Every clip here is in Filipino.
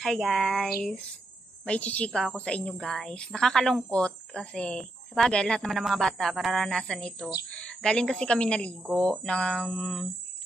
Hi guys! May chichika ako sa inyo guys. Nakakalungkot kasi sa bagay lahat naman ng mga bata mararanasan ito. Galing kasi kami naligo ng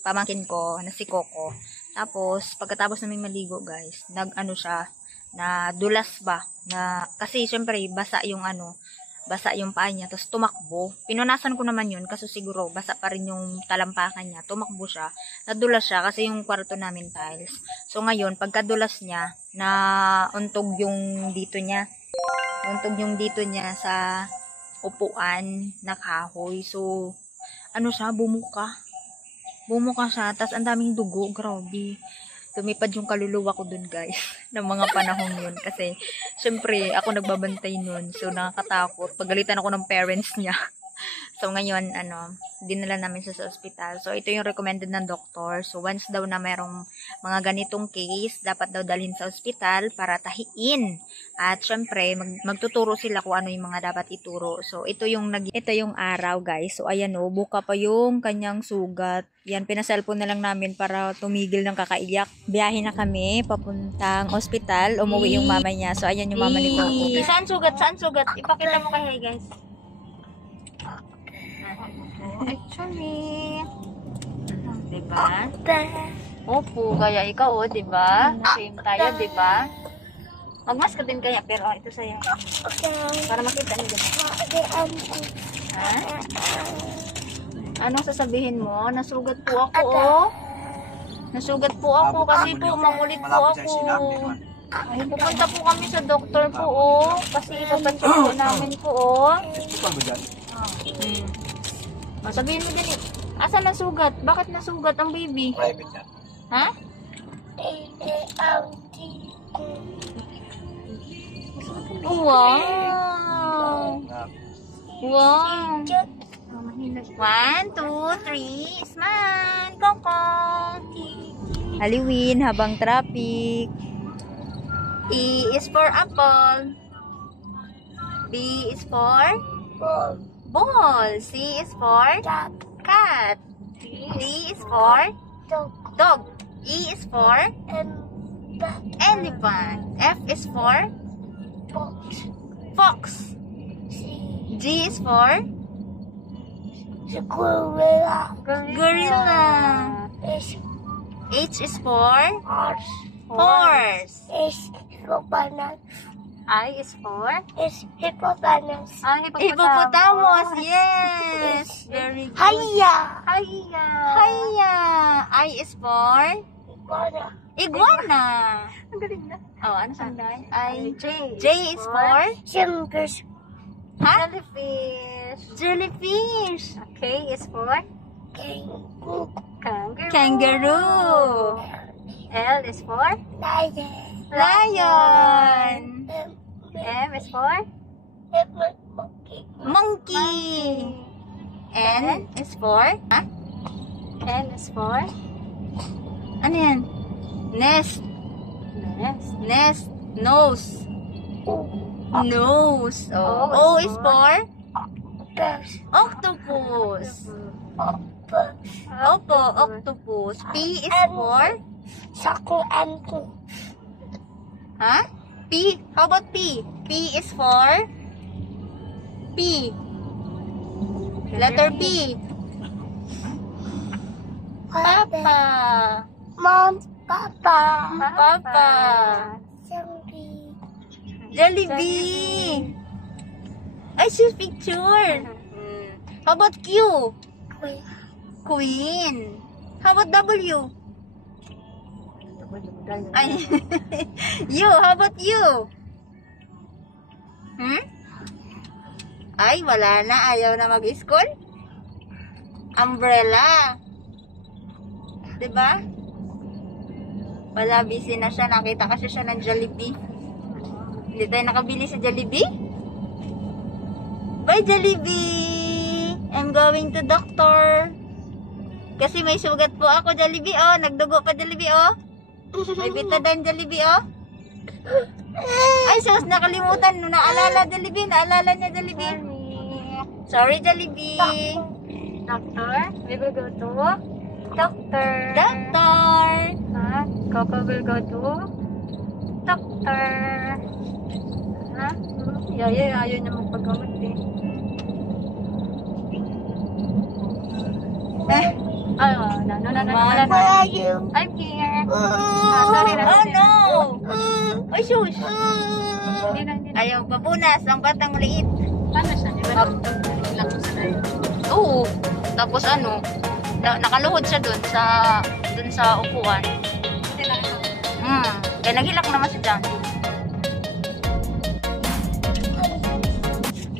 pamangkin ko na si Coco. Tapos pagkatapos namin maligo guys, nag-ano siya na dulas ba na kasi syempre basa yung paa niya, tapos tumakbo. Pinunasan ko naman yun kasi siguro basa pa rin yung talampakan niya. Tumakbo siya. Nadulas siya kasi yung kwarto namin tiles. So ngayon, pagkadulas niya, na untog yung dito niya. Untog yung dito niya sa upuan na kahoy. So, ano siya, bumuka. Bumuka siya, tapos ang daming dugo. Grabe. Tumipad yung kaluluwa ko dun guys ng mga panahon yun kasi syempre ako nagbabantay nun, so nakakatakot, pagalitan ako ng parents niya. So ngayon dinala namin sa ospital. So ito yung recommended ng doktor. So once daw na merong mga ganitong case, dapat daw dalhin sa ospital para tahiin. At syempre magtuturo sila kung ano yung mga dapat ituro. So ito yung araw guys. So ayan buka pa yung kanyang sugat. Yan, pina-cellphone na lang namin para tumigil ng kakaiyak. Biyahe na kami papuntang ospital. Umuwi yung mama niya. So ayan yung mama ni Coco. Saan sugat? Saan sugat? Ipakita mo kay guys. Actually, diba? Opo, kaya ikaw diba? Same tayo, diba? Magmas ka din kaya, pero ito sa'yo. Para makita niyo, diba? Ha? Anong sasabihin mo? Nasugat po ako, Nasugat po ako kasi po, mangulit po ako. Ay, pupunta po kami sa doktor po, kasi ipapacheck po namin po, Sabihin mo din asan nasugat? Bakit nasugat ang baby? Private yan. Ha? Wow! Wow! 1, 2, 3, smile! Coco! Haliwin habang traffic. E is for apple. B is for ball. C is for cat. D is for dog. E is for elephant. F is for fox. G is for gorilla. H is for horse. I is for hippopotamus. Hippopotamus. Yes. Very good. Hiya. I is for iguana. Ang galing na. Oh, ano sandal? J is for Jellyfish. Jellyfish. K is for Kangaroo. kangaroo. L is for Lion. lion. M is for monkey. N is for N is for ano yan? Nest. Nose. O is for octopus. Opo, octopus. P is for P. How about P? P is for P. Letter P. Papa. Mom, Papa. Jollibee. I choose picture. How about Q? Queen. How about W? Ay. U. How about you? Ay, wala na. Ayaw na mag-school. Umbrella. Diba? Wala, busy na siya. Nakita kasi siya ng Jollibee. Hindi tayo nakabili sa Jollibee? Bye, Jollibee! I'm going to doctor. Kasi may sugat po ako, Jollibee, Nagdugo pa, Jollibee, May bitadine, Jollibee, Ay, sus, nakalimutan. Naalala, Jollibee. Naalala niya, Jollibee. Sorry, Jollibee. Doctor, we will go to Doctor. Doctor. Coco will go to Doctor. Ha? Ayaw niya magpagamot eh. No. Where are you? I'm here. Sorry na. Oh no! Ay, shush. Hindi na. Ayaw papunas ang batang liit. Paano siya? Di ba lang ko sa Oo. Tapos ano, nakaluhod siya dun sa upuan. Kaya naghilak naman siya dyan.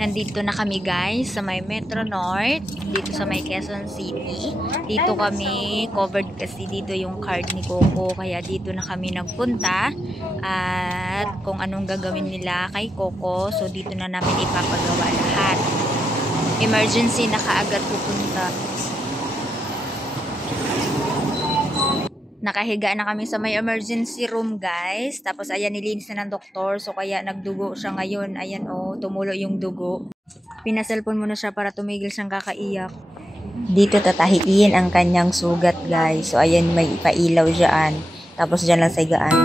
Nandito na kami guys sa may Metro North, dito sa may Quezon City. Dito kami covered kasi dito yung card ni Coco, kaya dito na kami nagpunta. At kung anong gagawin nila kay Coco, so dito na namin ipapagawa lahat. Emergency na kaagad pupunta. Nakahiga na kami sa may emergency room guys. Tapos ayan, nilinis na ng doktor. So kaya nagdugo siya ngayon. Ayan oh, tumulo yung dugo. Pinaselfon muna siya para tumigil siyang kakaiyak. Dito tatahiin ang kanyang sugat guys. So ayan, may pailaw dyan. Tapos dyan lang sa higaan.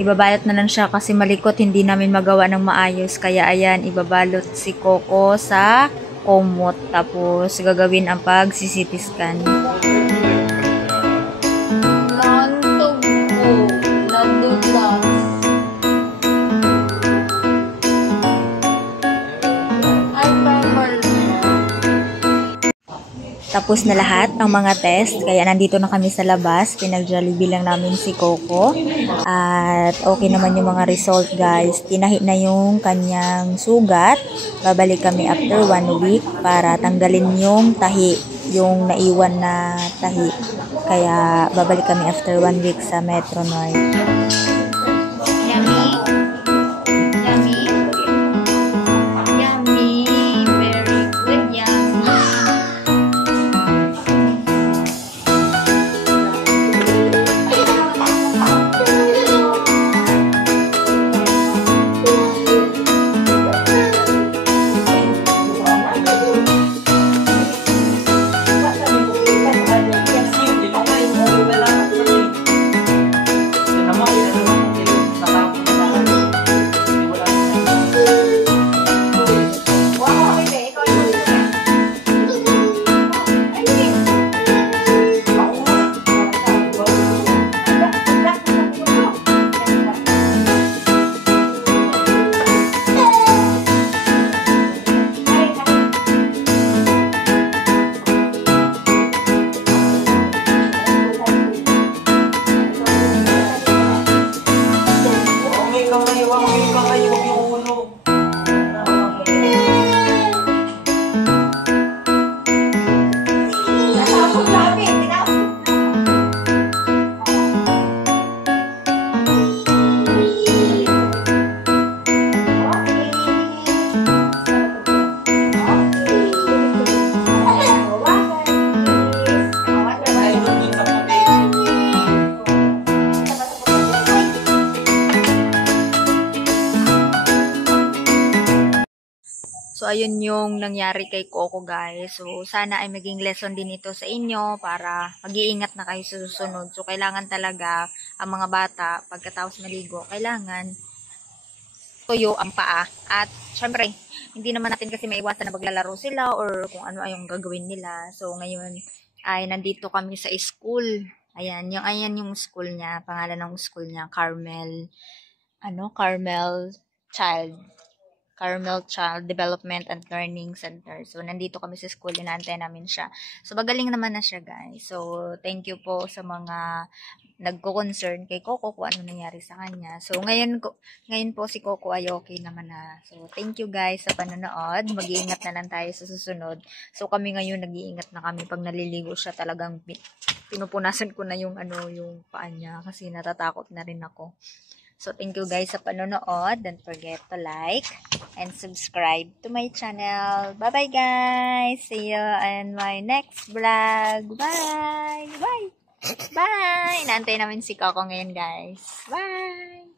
Ibabalot na lang siya kasi malikot, hindi namin magawa ng maayos. Kaya ayan, ibabalot si Coco sa kumot. Tapos gagawin ang pag-CT scan. Nantog ko, nadulas. Tapos na lahat ng mga test, kaya nandito na kami sa labas. Pinag-Jollibee lang namin si Coco. At okay naman yung mga result guys. Tinahi na yung kanyang sugat. Babalik kami after 1 week para tanggalin yung tahi, yung naiwan na tahi. Kaya babalik kami after 1 week sa Metro North. Yummy? Yummy? Yummy. Very good. Yummy. ayun yung nangyari kay Coco, guys. So, sana ay maging lesson din ito sa inyo para mag-iingat na kayo sa susunod. So, kailangan talaga ang mga bata, pagkatapos maligo, kailangan tuyo ang paa. At, syempre, hindi naman natin kasi maiwasan na maglalaro sila or kung ano ay yung gagawin nila. So, ngayon ay nandito kami sa school. Ayan yung school niya. Pangalan ng school niya, Carmel Child Development and Learning Center. So, nandito kami sa school, inaantay namin siya. So, magaling naman na siya, guys. So, thank you po sa mga nagko-concern kay Coco kung ano nangyari sa kanya. So, ngayon po si Coco ay okay naman na. So, thank you guys sa panonood. Mag-iingat na lang tayo sa susunod. So, kami ngayon nag-iingat na kami pag naliligo siya, talagang pinupunasan ko na yung paa niya kasi natatakot na rin ako. So, thank you guys sa panonood. Don't forget to like and subscribe to my channel. Bye-bye guys! See you in my next vlog. Bye! Bye! Bye! Inaantay namin si Coco ngayon guys. Bye!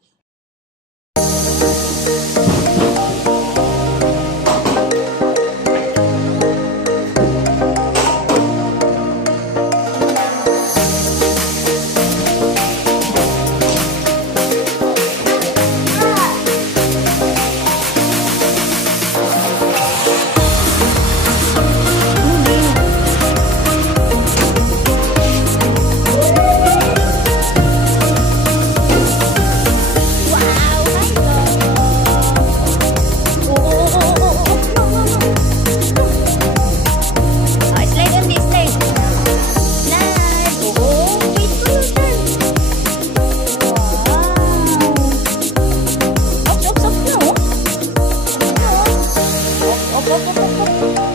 Go, go, go, go.